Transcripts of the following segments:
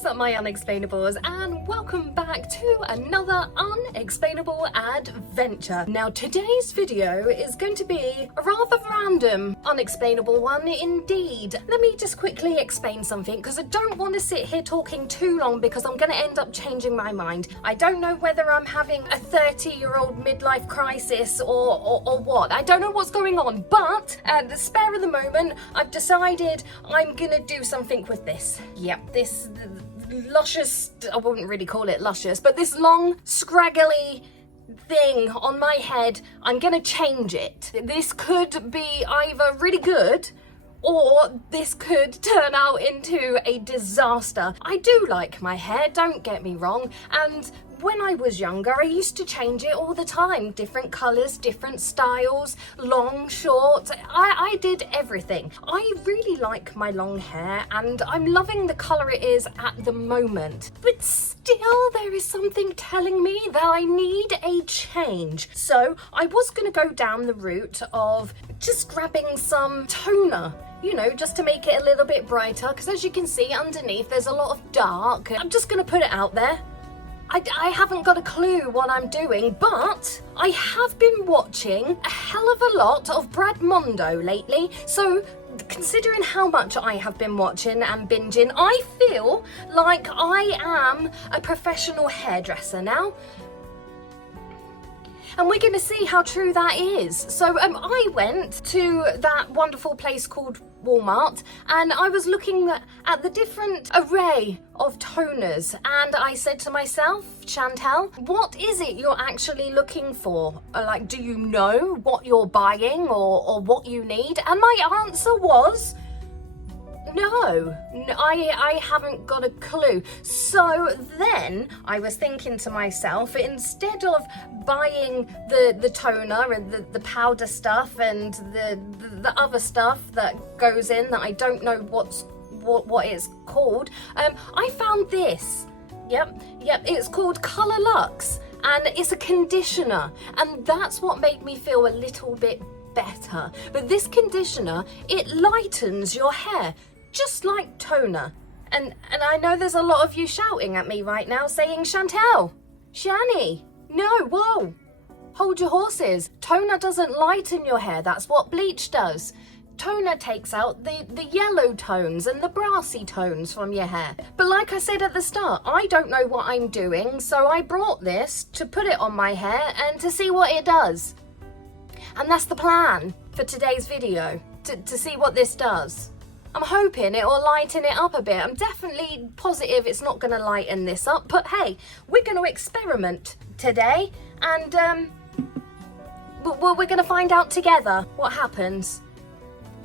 What's up, my unexplainables, and welcome back to another unexplainable adventure. Now today's video is going to be a rather random unexplainable one indeed. Let me just quickly explain something, because I don't want to sit here talking too long because I'm going to end up changing my mind. I don't know whether I'm having a 30-year-old midlife crisis or what. I don't know what's going on, but at the spare of the moment I've decided I'm going to do something with this. Yep, this luscious, I wouldn't really call it luscious, but this long, scraggly thing on my head, I'm gonna change it. This could be either really good or this could turn out into a disaster. I do like my hair, don't get me wrong, and when I was younger, I used to change it all the time. Different colours, different styles, long, short. I did everything. I really like my long hair and I'm loving the colour it is at the moment. But still, there is something telling me that I need a change. So I was going to go down the route of just grabbing some toner, you know, just to make it a little bit brighter, because as you can see underneath there's a lot of dark. I'm just going to put it out there. I haven't got a clue what I'm doing, but I have been watching a hell of a lot of Brad Mondo lately. So considering how much I have been watching and binging, I feel like I am a professional hairdresser now. And we're going to see how true that is. So I went to that wonderful place called Walmart and I was looking at the different array of toners, and I said to myself, Chantel, what is it you're actually looking for? Like, do you know what you're buying or what you need? And my answer was no, I haven't got a clue. So then I was thinking to myself, instead of buying the toner and the powder stuff and the other stuff that goes in that I don't know what it's called, I found this. Yep, it's called Colour Luxe and it's a conditioner, and that's what made me feel a little bit better. But this conditioner, it lightens your hair just like toner. And I know there's a lot of you shouting at me right now saying, Chantel, Shani, no, whoa, hold your horses. Toner doesn't lighten your hair, that's what bleach does. Toner takes out the yellow tones and the brassy tones from your hair. But like I said at the start, I don't know what I'm doing, so I brought this to put it on my hair and to see what it does. And that's the plan for today's video, to see what this does. I'm hoping it will lighten it up a bit. I'm definitely positive it's not going to lighten this up, but hey, we're going to experiment today, and we're going to find out together what happens.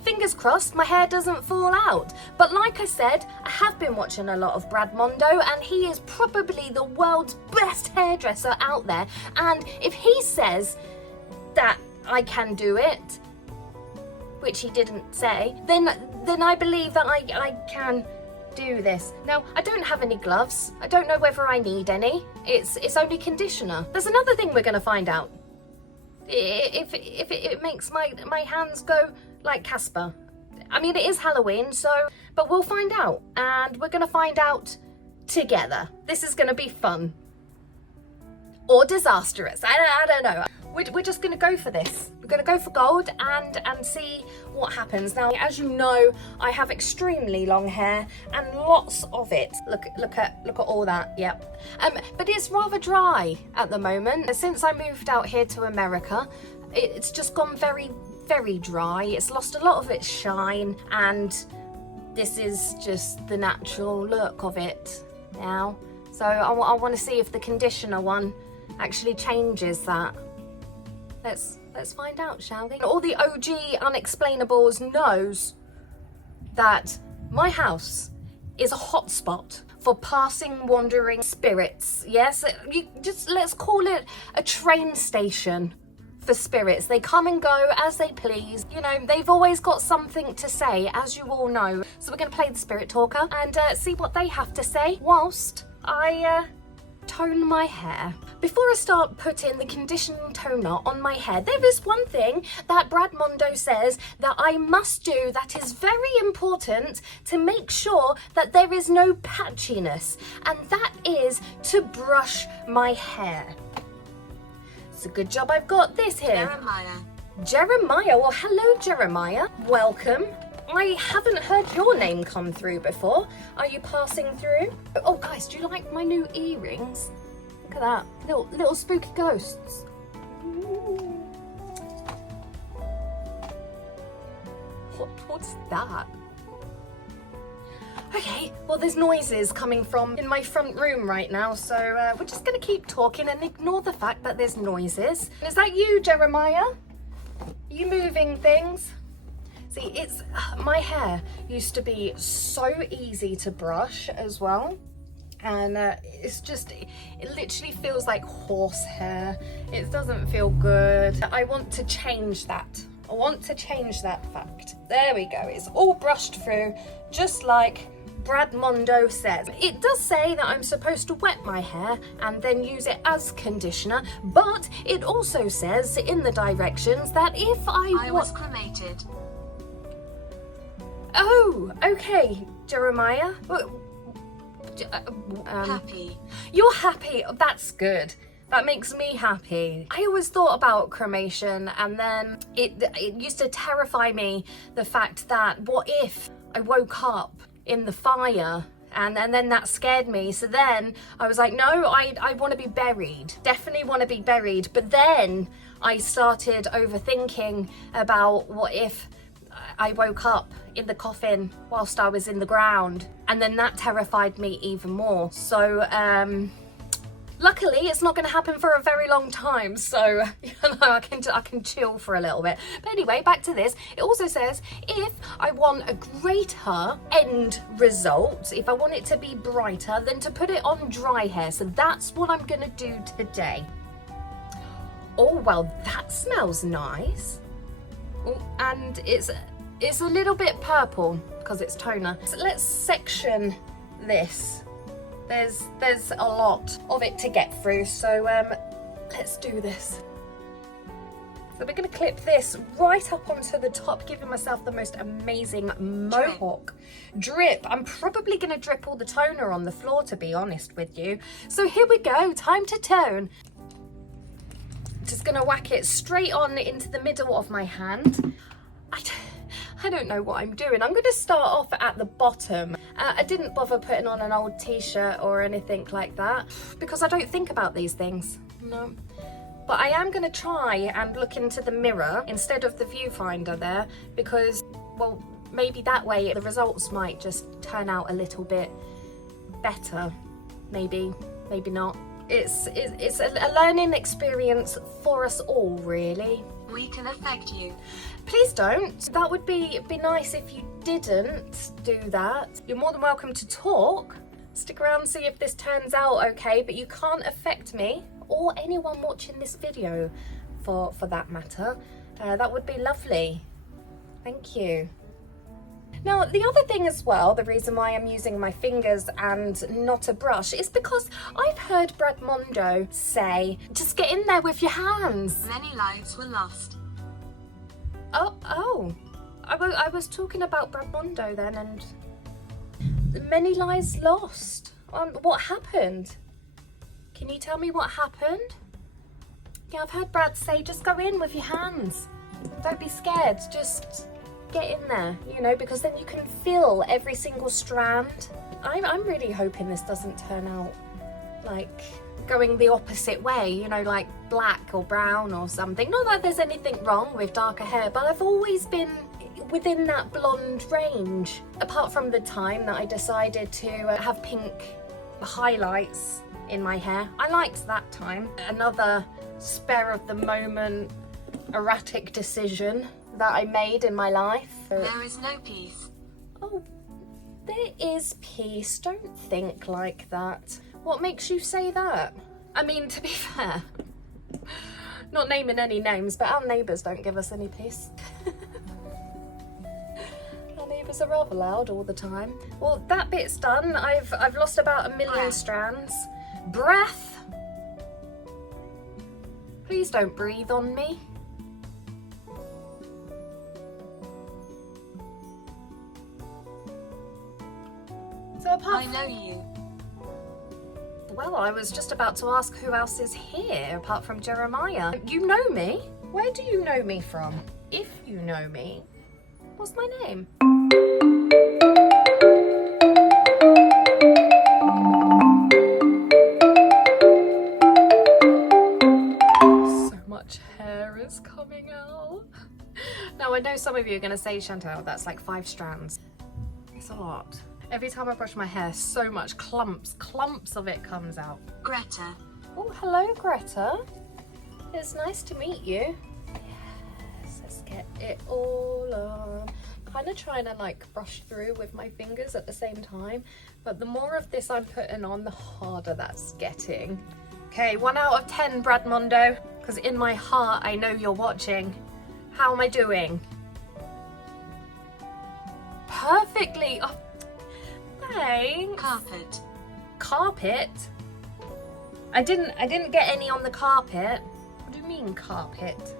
Fingers crossed my hair doesn't fall out. But like I said, I have been watching a lot of Brad Mondo, and he is probably the world's best hairdresser out there, and if he says that I can do it, which he didn't say, then I believe that I can do this. Now, I don't have any gloves. I don't know whether I need any. It's only conditioner. There's another thing we're going to find out. If it makes my hands go like Casper. I mean, it is Halloween, but we'll find out. And we're going to find out together. This is going to be fun. Or disastrous. I don't know. We're just going to go for this. We're going to go for gold and see what happens. Now, as you know, I have extremely long hair and lots of it. Look at all that. Yep. But it's rather dry at the moment. Since I moved out here to America, it's just gone very, very dry. It's lost a lot of its shine, and this is just the natural look of it now. So I want to see if the conditioner one actually changes that. Let's find out, shall we? All the OG Unexplainables knows that my house is a hotspot for passing wandering spirits. Yes, let's call it a train station for spirits. They come and go as they please. You know, they've always got something to say, as you all know. So we're going to play the spirit talker and see what they have to say whilst I tone my hair. before I start putting the conditioning toner on my hair, there is one thing that Brad Mondo says that I must do that is very important to make sure that there is no patchiness, and that is to brush my hair. It's a good job I've got this here. Jeremiah, well hello Jeremiah, welcome. I haven't heard your name come through before. Are you passing through? Oh guys, do you like my new earrings? Look at that, little spooky ghosts. What's that? Okay, well there's noises coming from in my front room right now, so we're just gonna keep talking and ignore the fact that there's noises. Is that you, Jeremiah? You moving things? See, it's my hair used to be so easy to brush as well, and it's just, it literally feels like horsehair. It doesn't feel good. I want to change that. I want to change that fact. There we go. It's all brushed through, just like Brad Mondo says. It does say that I'm supposed to wet my hair and then use it as conditioner, but it also says in the directions that if I was cremated. Oh, okay, Jeremiah. Happy. You're happy. That's good. That makes me happy. I always thought about cremation, and then it used to terrify me, the fact that what if I woke up in the fire, and then that scared me. So then I was like, no, I want to be buried. Definitely want to be buried. But then I started overthinking about what if I woke up in the coffin whilst I was in the ground, and then that terrified me even more. So luckily it's not going to happen for a very long time, so you know, I can chill for a little bit. But anyway, back to this. It also says if I want a greater end result, if I want it to be brighter, then to put it on dry hair. So that's what I'm going to do today. Oh well, that smells nice. Oh, and it's a little bit purple because it's toner. So let's section this. There's a lot of it to get through, so let's do this. So we're going to clip this right up onto the top, giving myself the most amazing mohawk drip. I'm probably going to drip all the toner on the floor, to be honest with you. So here we go, time to tone. Just going to whack it straight on into the middle of my hand. I don't know what I'm doing. I'm going to start off at the bottom. I didn't bother putting on an old t-shirt or anything like that because I don't think about these things. No. But I am going to try and look into the mirror instead of the viewfinder there, because, well, maybe that way the results might just turn out a little bit better. Maybe not. It's a learning experience for us all, really. We can affect you. Please don't. That would be nice if you didn't do that. You're more than welcome to talk. Stick around and see if this turns out okay, but you can't affect me or anyone watching this video for that matter. That would be lovely. Thank you. Now, the other thing as well, the reason why I'm using my fingers and not a brush is because I've heard Brad Mondo say, just get in there with your hands. Many lives were lost. Oh, I was talking about Brad Mondo then, and many lives lost. What happened? Can you tell me what happened? Yeah, I've heard Brad say, just go in with your hands. Don't be scared, just get in there, you know, because then you can feel every single strand. I'm really hoping this doesn't turn out like going the opposite way, you know, like black or brown or something. Not that there's anything wrong with darker hair, but I've always been within that blonde range, apart from the time that I decided to have pink highlights in my hair. I liked that time. Another spur of the moment erratic decision that I made in my life. There is no peace. Oh, there is peace. Don't think like that. What makes you say that? I mean, to be fair, not naming any names, but our neighbours don't give us any peace. Our neighbours are rather loud all the time. Well, that bit's done. I've lost about 1 million strands. Breath. Please don't breathe on me. So apart I know you. Well, I was just about to ask who else is here apart from Jeremiah. You know me? Where do you know me from? If you know me, what's my name? So much hair is coming out. Now, I know some of you are going to say, Chantal, that's like 5 strands. It's a lot. Every time I brush my hair, so much clumps of it comes out. Greta. Oh, hello, Greta. It's nice to meet you. Yes, let's get it all on. Kind of trying to like brush through with my fingers at the same time, but the more of this I'm putting on, the harder that's getting. Okay, 1 out of 10, Brad Mondo, because in my heart, I know you're watching. How am I doing? Perfectly. Oh, thanks. Carpet. Carpet? I didn't get any on the carpet. What do you mean carpet?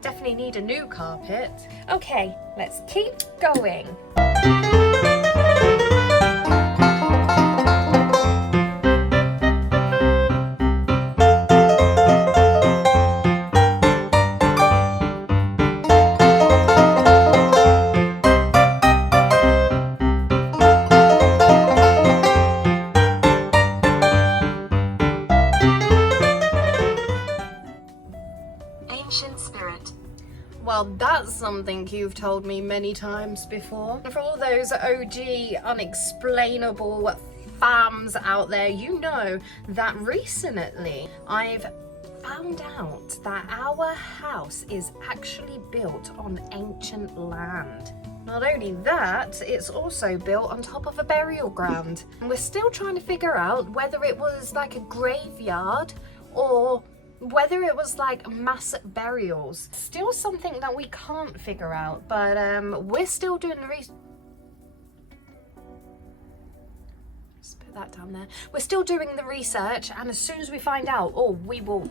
Definitely need a new carpet. Okay, let's keep going. Ancient spirit. Well, that's something you've told me many times before. For all those OG unexplainable fams out there, you know that recently I've found out that our house is actually built on ancient land. Not only that, it's also built on top of a burial ground. And we're still trying to figure out whether it was like a graveyard or whether it was like mass burials. Still something that we can't figure out, but we're still doing the research. Just put that down there. We're still doing the research, and as soon as we find out, we will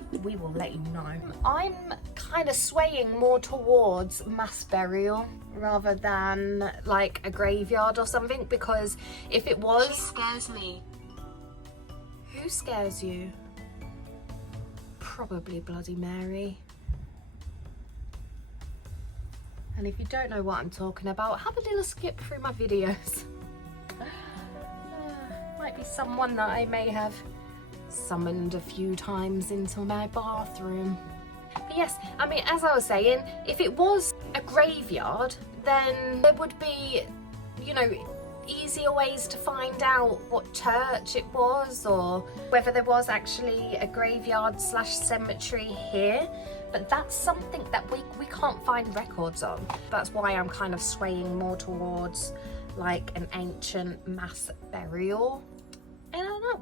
let you know. I'm kind of swaying more towards mass burial rather than like a graveyard or something, because if it was... She scares me. Who scares you? Probably Bloody Mary. And if you don't know what I'm talking about, have a little skip through my videos. Might be someone that I may have summoned a few times into my bathroom. But yes, I mean, as I was saying, if it was a graveyard, then there would be, you know, easier ways to find out what church it was or whether there was actually a graveyard / cemetery here, but that's something that we can't find records on. That's why I'm kind of swaying more towards like an ancient mass burial. I don't know.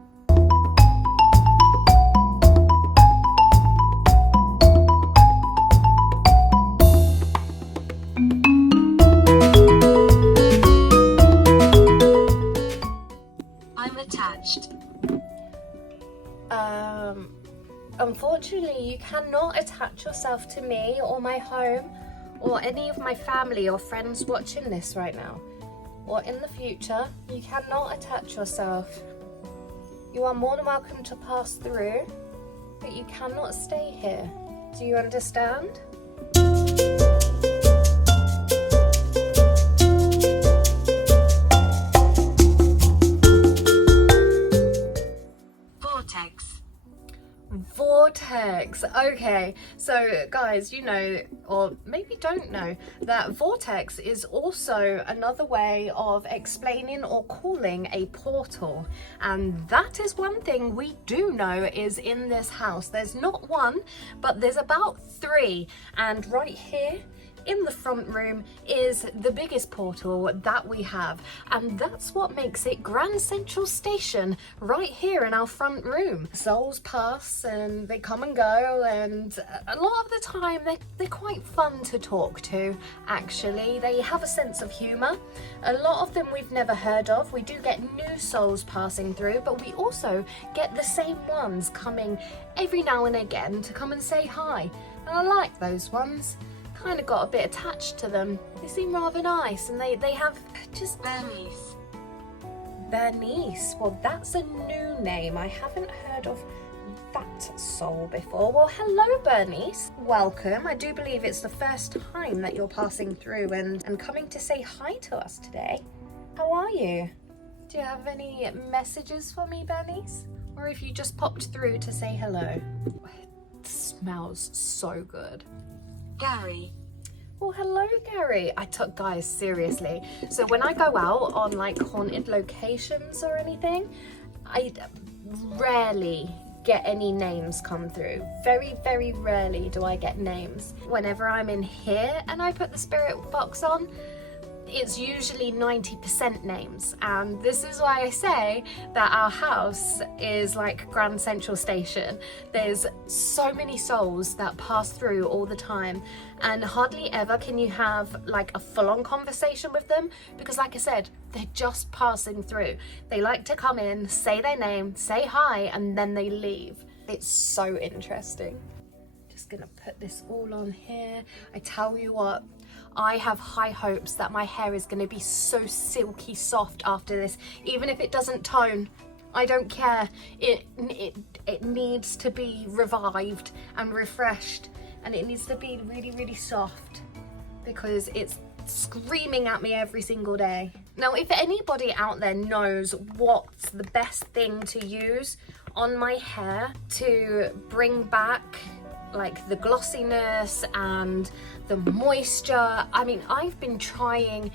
Attached. Unfortunately, you cannot attach yourself to me or my home or any of my family or friends watching this right now or in the future. You cannot attach yourself. You are more than welcome to pass through, but you cannot stay here. Do you understand? Vortex. Okay, so guys, you know, or maybe don't know, that vortex is also another way of explaining or calling a portal, and that is one thing we do know is in this house. There's not one, but there's about 3, and right here in the front room is the biggest portal that we have, and that's what makes it Grand Central Station right here in our front room. Souls pass and they come and go, and a lot of the time they're quite fun to talk to. Actually, they have a sense of humour. A lot of them we've never heard of. We do get new souls passing through, but we also get the same ones coming every now and again to come and say hi. And I like those ones. Kind of got a bit attached to them. They seem rather nice, and they have just... Bernice. Bernice. Well, that's a new name. I haven't heard of that soul before. Well, hello, Bernice. Welcome. I do believe it's the first time that you're passing through and coming to say hi to us today. How are you? Do you have any messages for me, Bernice? Or if you just popped through to say hello? It smells so good. Gary. Well, hello, Gary. I took, guys, seriously. So when I go out on like haunted locations or anything, I rarely get any names come through. Very, very rarely do I get names. Whenever I'm in here and I put the spirit box on, it's usually 90% names, and this is why I say that our house is like Grand Central Station. There's so many souls that pass through all the time, and hardly ever can you have like a full-on conversation with them, because like I said, they're just passing through. They like to come in, say their name, say hi, and then they leave. It's so interesting. Just gonna put this all on here. I tell you what, I have high hopes that my hair is going to be so silky soft after this, even if it doesn't tone. I don't care. It needs to be revived and refreshed, and it needs to be really, really soft, because it's screaming at me every single day. Now, if anybody out there knows what's the best thing to use on my hair to bring back like the glossiness and the moisture, I mean, I've been trying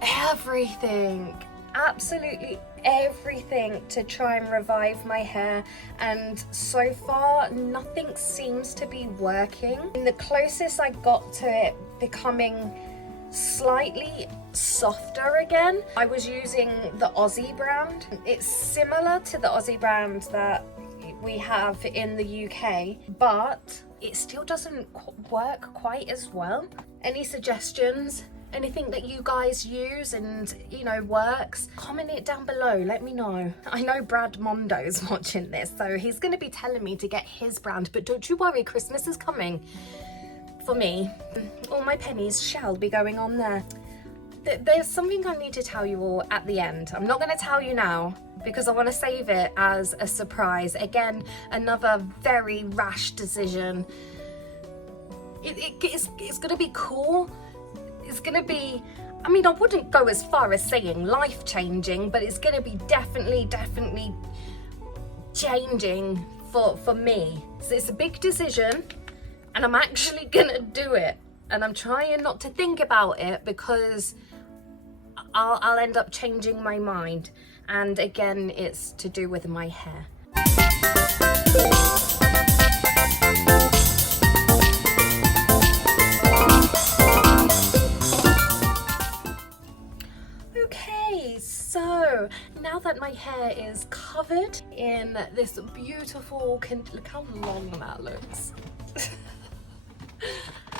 everything, absolutely everything, to try and revive my hair, and so far nothing seems to be working. And the closest I got to it becoming slightly softer again, I was using the Aussie brand. It's similar to the Aussie brand that we have in the UK, but it still doesn't work quite as well. Any suggestions? Anything that you guys use and, you know, works? Comment it down below, let me know. I know Brad Mondo is watching this, so he's going to be telling me to get his brand, but don't you worry, Christmas is coming for me. All my pennies shall be going on there. There's something I need to tell you all at the end. I'm not going to tell you now, because I want to save it as a surprise. Again, another very rash decision. It's going to be cool. It's going to be, I mean, I wouldn't go as far as saying life-changing, but it's going to be definitely changing for me. So it's a big decision, and I'm actually going to do it. And I'm trying not to think about it, because I'll end up changing my mind. And again, it's to do with my hair. Okay, so now that my hair is covered in this beautiful, look how long that looks.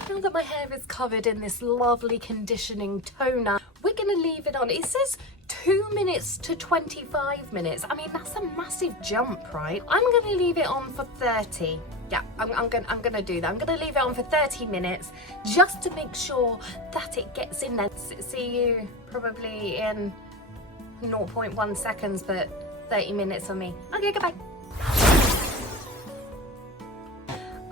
Now that my hair is covered in this lovely conditioning toner, we're gonna leave it on. It says 2 minutes to 25 minutes. I mean, that's a massive jump, right? I'm gonna leave it on for 30. Yeah, I'm gonna do that. I'm gonna leave it on for 30 minutes just to make sure that it gets in there. See you probably in 0.1 seconds, but 30 minutes for me. Okay, goodbye.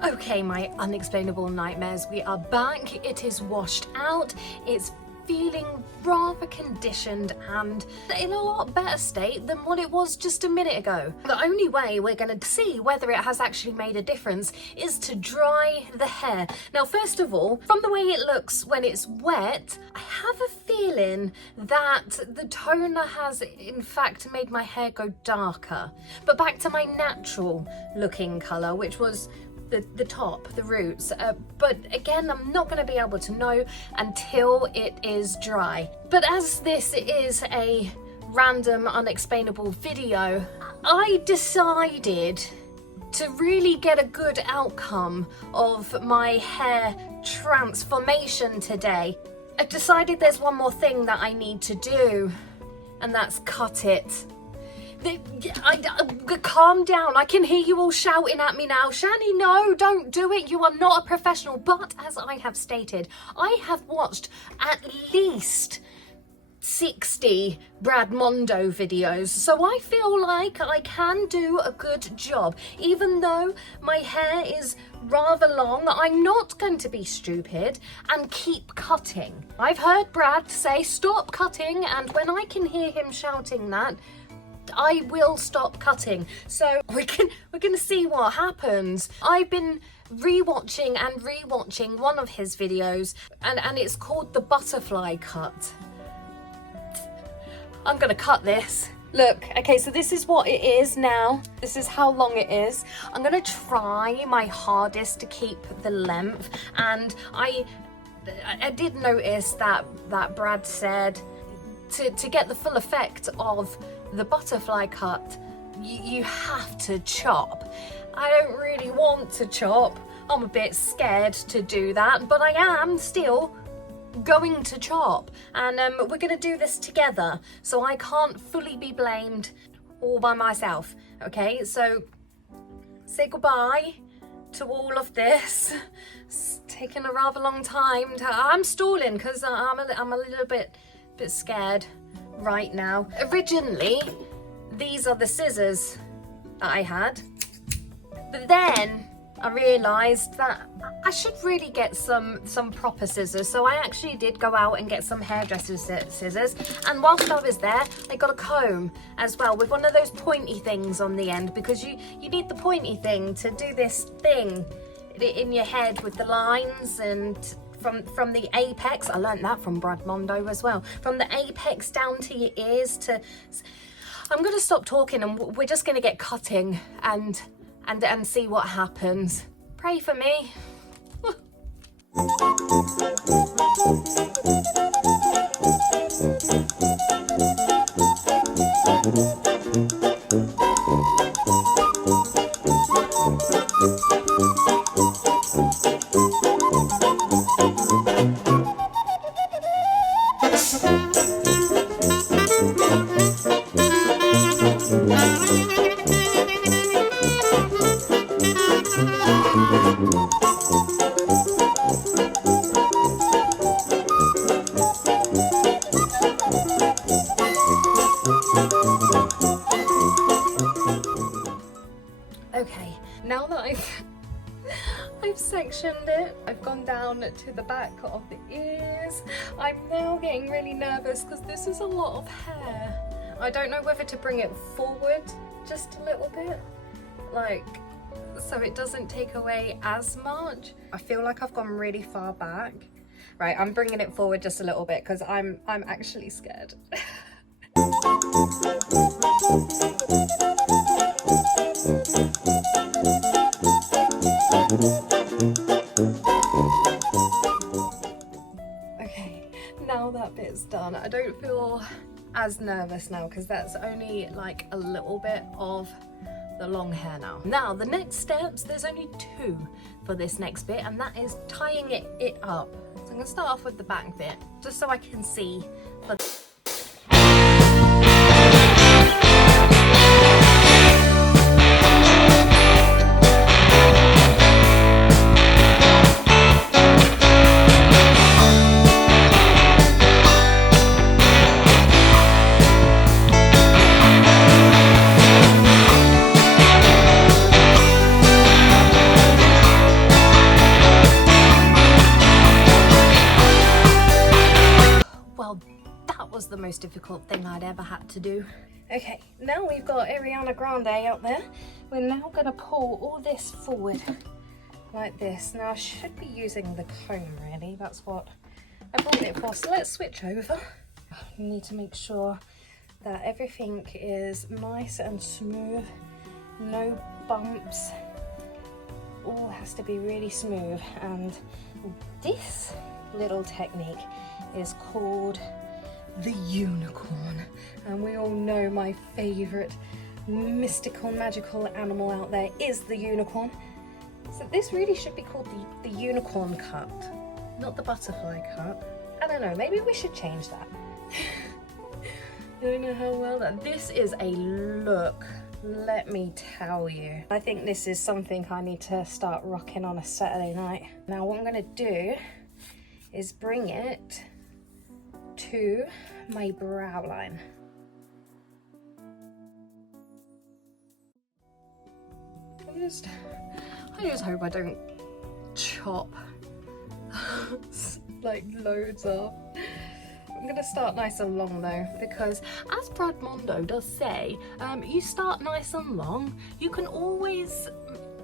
Okay, my unexplainable nightmares, we are back. It is washed out. It's feeling rather conditioned and in a lot better state than what it was just a minute ago. The only way we're going to see whether it has actually made a difference is to dry the hair. Now, first of all, from the way it looks when it's wet, I have a feeling that the toner has in fact made my hair go darker. But back to my natural looking colour, which was the top, the roots, but again, I'm not going to be able to know until it is dry. But as this is a random unexplainable video, I decided to really get a good outcome of my hair transformation today. I decided there's one more thing that I need to do, and that's cut it. Calm down, I can hear you all shouting at me now. Shani, no, don't do it, you are not a professional. But as I have stated, I have watched at least 60 Brad Mondo videos, so I feel like I can do a good job. Even though my hair is rather long, I'm not going to be stupid and keep cutting. I've heard Brad say stop cutting, and when I can hear him shouting that, I will stop cutting. So we're gonna see what happens. I've been rewatching one of his videos, and it's called the butterfly cut. I'm gonna cut this. Look, okay, so this is what it is now. This is how long it is. I'm gonna try my hardest to keep the length, and I did notice that Brad said to get the full effect of the butterfly cut, you have to chop. I don't really want to chop. I'm a bit scared to do that, but I am still going to chop, and we're going to do this together, so I can't fully be blamed all by myself. Okay, so say goodbye to all of this. It's taken a rather long time. I'm stalling because I'm a little bit scared right now. Originally, these are the scissors that I had, but then I realised that I should really get some proper scissors, so I actually did go out and get some hairdresser's scissors, and whilst I was there I got a comb as well with one of those pointy things on the end, because you need the pointy thing to do this thing in your head with the lines, and from the apex, I learned that from Brad Mondo as well, from the apex down to your ears to... I'm going to stop talking and we're just going to get cutting and see what happens. Pray for me. Okay, now that I've sectioned it, I've gone down to the back of the ears. I'm now getting really nervous because this is a lot of hair. I don't know whether to bring it forward just a little bit, like, so it doesn't take away as much. I feel like I've gone really far back. Right, I'm bringing it forward just a little bit because I'm actually scared. Okay, now that bit's done, I don't feel as nervous now because that's only like a little bit of the long hair now. Now the next steps, there's only two for this next bit, and that is tying it up. So I'm gonna start off with the back bit just so I can see the... the most difficult thing I'd ever had to do. Okay, now we've got Ariana Grande out there. We're now going to pull all this forward like this. Now I should be using the comb really, that's what I brought it for. So let's switch over. We need to make sure that everything is nice and smooth, no bumps all has to be really smooth, and this little technique is called the unicorn, and we all know my favorite mystical magical animal out there is the unicorn. So this really should be called the unicorn cut, not the butterfly cut. I don't know, maybe we should change that. I don't know how well that. This is a look, let me tell you. I think this is something I need to start rocking on a Saturday night. Now what I'm gonna do is bring it to my brow line. I just hope I don't chop like loads off. I'm gonna start nice and long though, because as Brad Mondo does say, you start nice and long, you can always,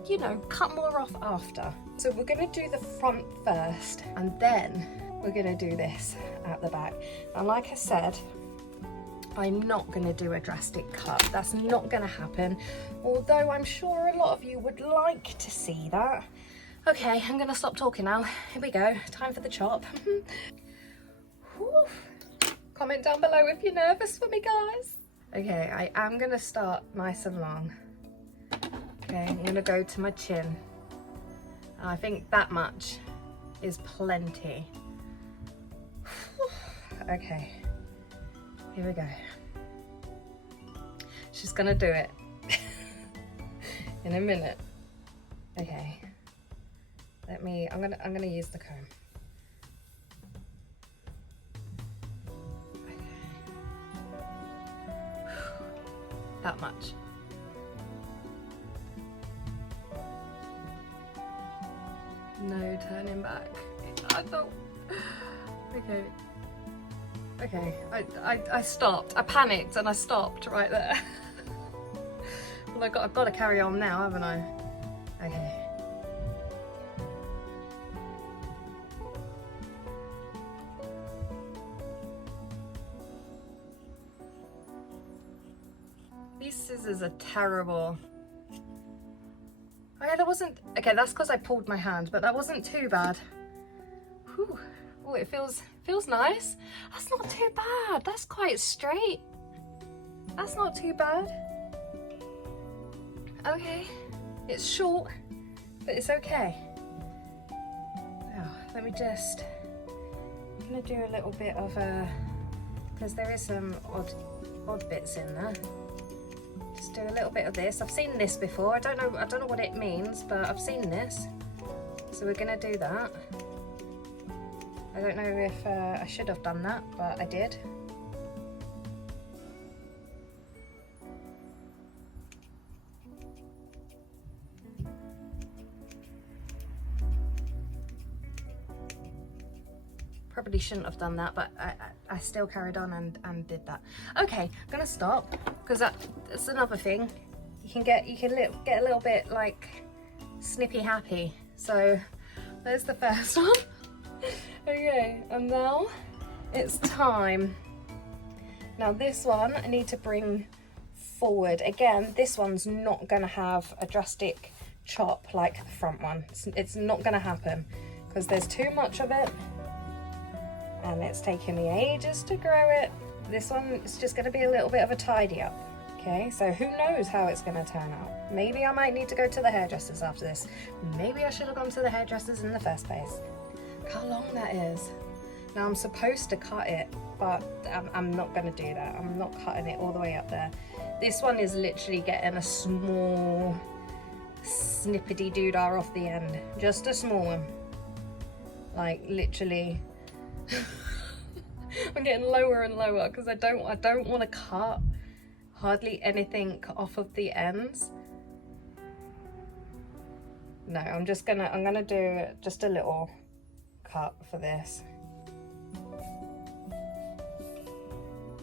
you know, cut more off after. So we're gonna do the front first, and then we're gonna do this at the back. And like I said, I'm not gonna do a drastic cut. That's not gonna happen, although I'm sure a lot of you would like to see that. Okay, I'm gonna stop talking now. Here we go, time for the chop. Whew. Comment down below if you're nervous for me, guys. Okay, I am gonna start nice and long. Okay, I'm gonna go to my chin. I think that much is plenty. Okay, here we go. She's gonna do it in a minute. Okay, I'm gonna use the comb. Okay. That much. No turning back. I don't. Okay. Okay, I stopped. I panicked and I stopped right there. Well, I've got to carry on now, haven't I? Okay. These scissors are terrible. Okay, that wasn't. Okay, that's because I pulled my hand, but that wasn't too bad. Whew. Oh, it feels nice. That's not too bad. That's quite straight. That's not too bad. Okay, it's short, but it's okay. Now, let me just. I'm gonna do a little bit of because there is some odd bits in there. Just do a little bit of this. I've seen this before. I don't know what it means, but I've seen this. So we're gonna do that. I don't know if I should have done that, but I did. Probably shouldn't have done that, but I still carried on and did that. Okay, I'm gonna stop, because that's another thing. You can get a little bit like snippy happy. So there's the first one. Okay, and now it's time. Now this one I need to bring forward. Again, this one's not gonna have a drastic chop like the front one. It's not gonna happen because there's too much of it and it's taken me ages to grow it. This one is just gonna be a little bit of a tidy up. Okay, so who knows how it's gonna turn out. Maybe I might need to go to the hairdressers after this. Maybe I should have gone to the hairdressers in the first place. How long that is. Now I'm supposed to cut it, but I'm not gonna do that. I'm not cutting it all the way up there. This one is literally getting a small snippety doodah off the end. Just a small one. Like literally. I'm getting lower and lower because I don't want to cut hardly anything off of the ends. No, I'm gonna do just a little cut for this.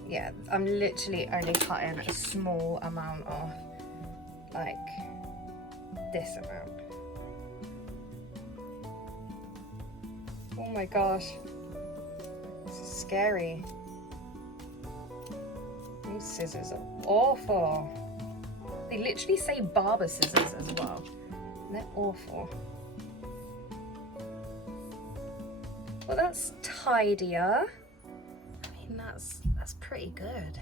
Yeah, I'm literally only cutting a small amount off, like this amount. Oh my gosh, this is scary. These scissors are awful. They literally say barber scissors as well. They're awful. Well, that's tidier. I mean, that's pretty good.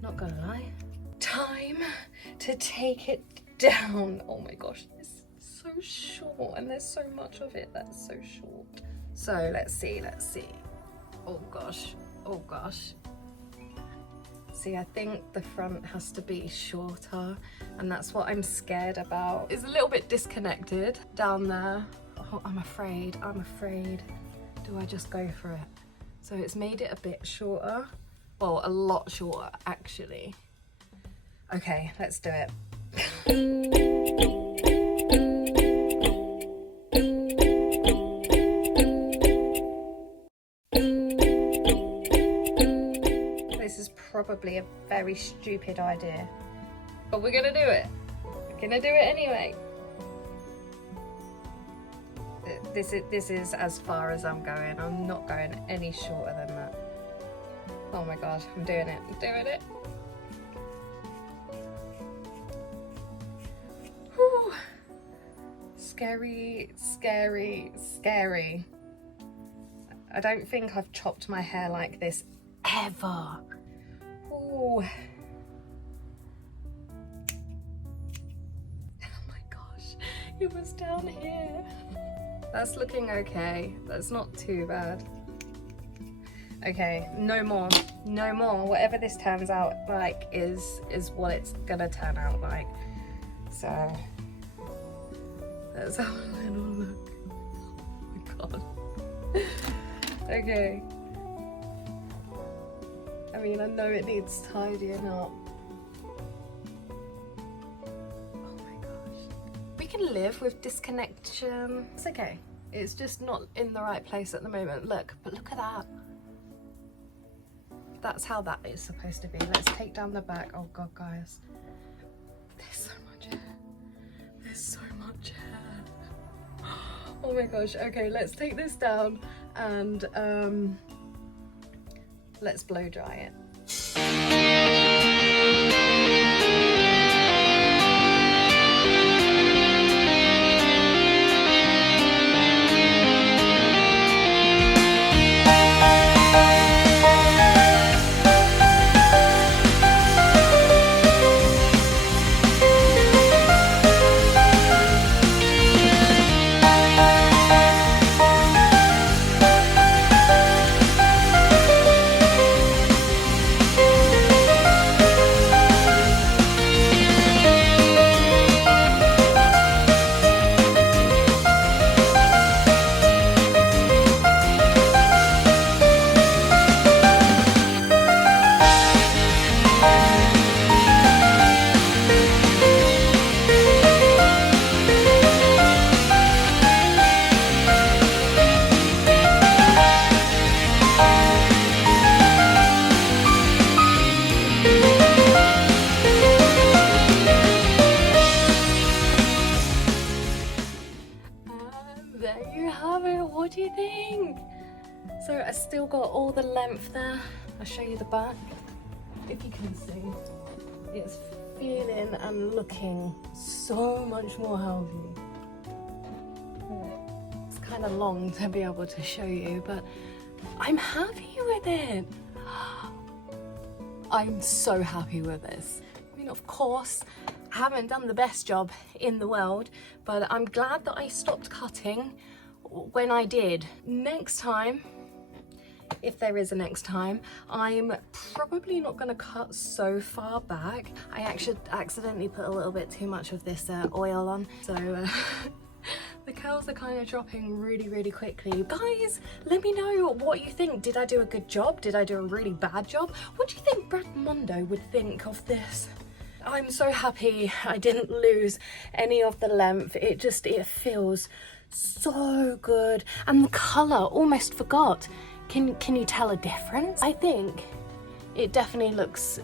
Not gonna lie. Time to take it down. Oh my gosh, it's so short and there's so much of it that's so short. So let's see. Oh gosh. See, I think the front has to be shorter and that's what I'm scared about. It's a little bit disconnected down there. Oh, I'm afraid. Do I just go for it? So it's made it a bit shorter. Well, a lot shorter actually. Okay, let's do it. This is probably a very stupid idea, but we're gonna do it. We're gonna do it anyway. This is as far as I'm going. I'm not going any shorter than that. Oh my god, I'm doing it. Whew. Scary. I don't think I've chopped my hair like this ever. Ooh. Oh my gosh, it was down here. That's looking okay. That's not too bad. Okay, no more. Whatever this turns out like is what it's gonna turn out like. So let's have a little look. Oh my god. Okay. I mean, I know it needs tidying up. Oh my gosh. We can live with disconnection. It's okay. It's just not in the right place at the moment. Look, but look at that. That's how that is supposed to be. Let's take down the back. Oh god, guys. There's so much hair. Oh my gosh. Okay, let's take this down and let's blow dry it. There you have it. What do you think? So I still got all the length there. I'll show you the back. If you can see, it's feeling and looking so much more healthy. It's kind of long to be able to show you, but I'm happy with it. I'm so happy with this. I mean, of course, I haven't done the best job in the world, but I'm glad that I stopped cutting when I did. Next time, if there is a next time, I'm probably not going to cut so far back. I actually accidentally put a little bit too much of this oil on, so the curls are kind of dropping really quickly. Guys, let me know what you think. Did I do a good job? Did I do a really bad job? What do you think Brad Mondo would think of this? I'm so happy I didn't lose any of the length. It feels so good. And the colour, almost forgot. Can you tell a difference? I think it definitely looks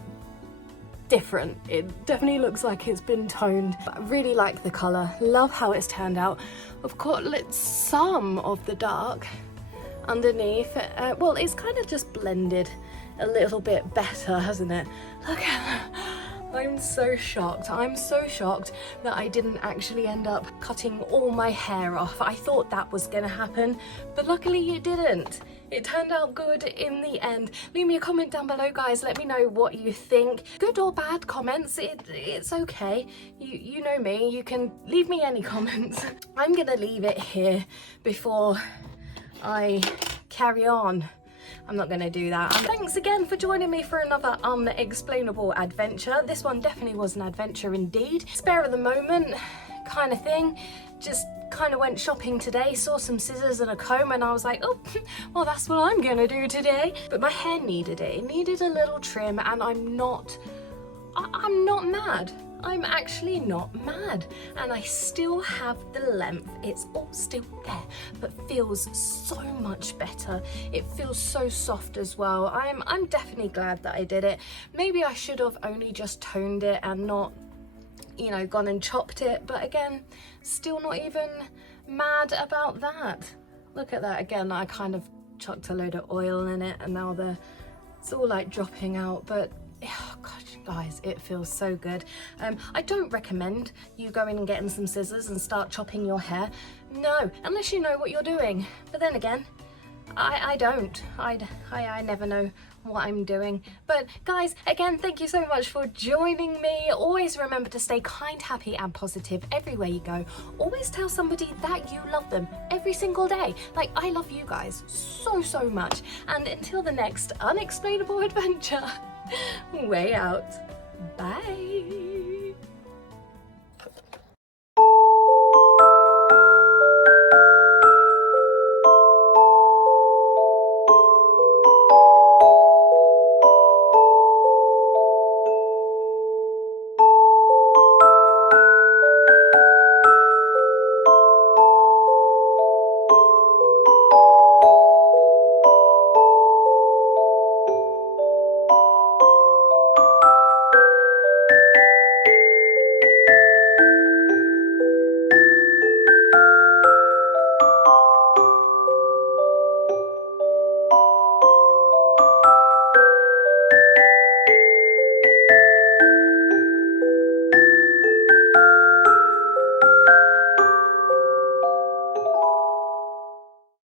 different. It definitely looks like it's been toned. I really like the colour. Love how it's turned out. Of course, some of the dark underneath. Well, it's kind of just blended a little bit better, hasn't it? Look at that. I'm so shocked. I'm so shocked that I didn't actually end up cutting all my hair off. I thought that was gonna happen, but luckily it didn't. It turned out good in the end. Leave me a comment down below, guys. Let me know what you think. Good or bad comments, it's okay. You know me, you can leave me any comments. I'm gonna leave it here before I carry on. I'm not going to do that. Thanks again for joining me for another unexplainable adventure. This one definitely was an adventure indeed. Spare of the moment kind of thing. Just kind of went shopping today, saw some scissors and a comb, and I was like, oh, well, that's what I'm going to do today. But my hair needed it. It needed a little trim, and I'm not mad. I'm actually not mad, and I still have the length. It's all still there, but feels so much better. It feels so soft as well. I'm definitely glad that I did it. Maybe I should have only just toned it and not, you know, gone and chopped it, but again, still not even mad about that. Look at that again. I kind of chucked a load of oil in it, and now it's all like dropping out, but oh gosh, guys, it feels so good. I don't recommend you going and getting some scissors and start chopping your hair. No, unless you know what you're doing. But then again, I don't. I never know what I'm doing. But guys, again, thank you so much for joining me. Always remember to stay kind, happy and positive everywhere you go. Always tell somebody that you love them every single day. Like, I love you guys so much. And until the next unexplainable adventure, way out. Bye.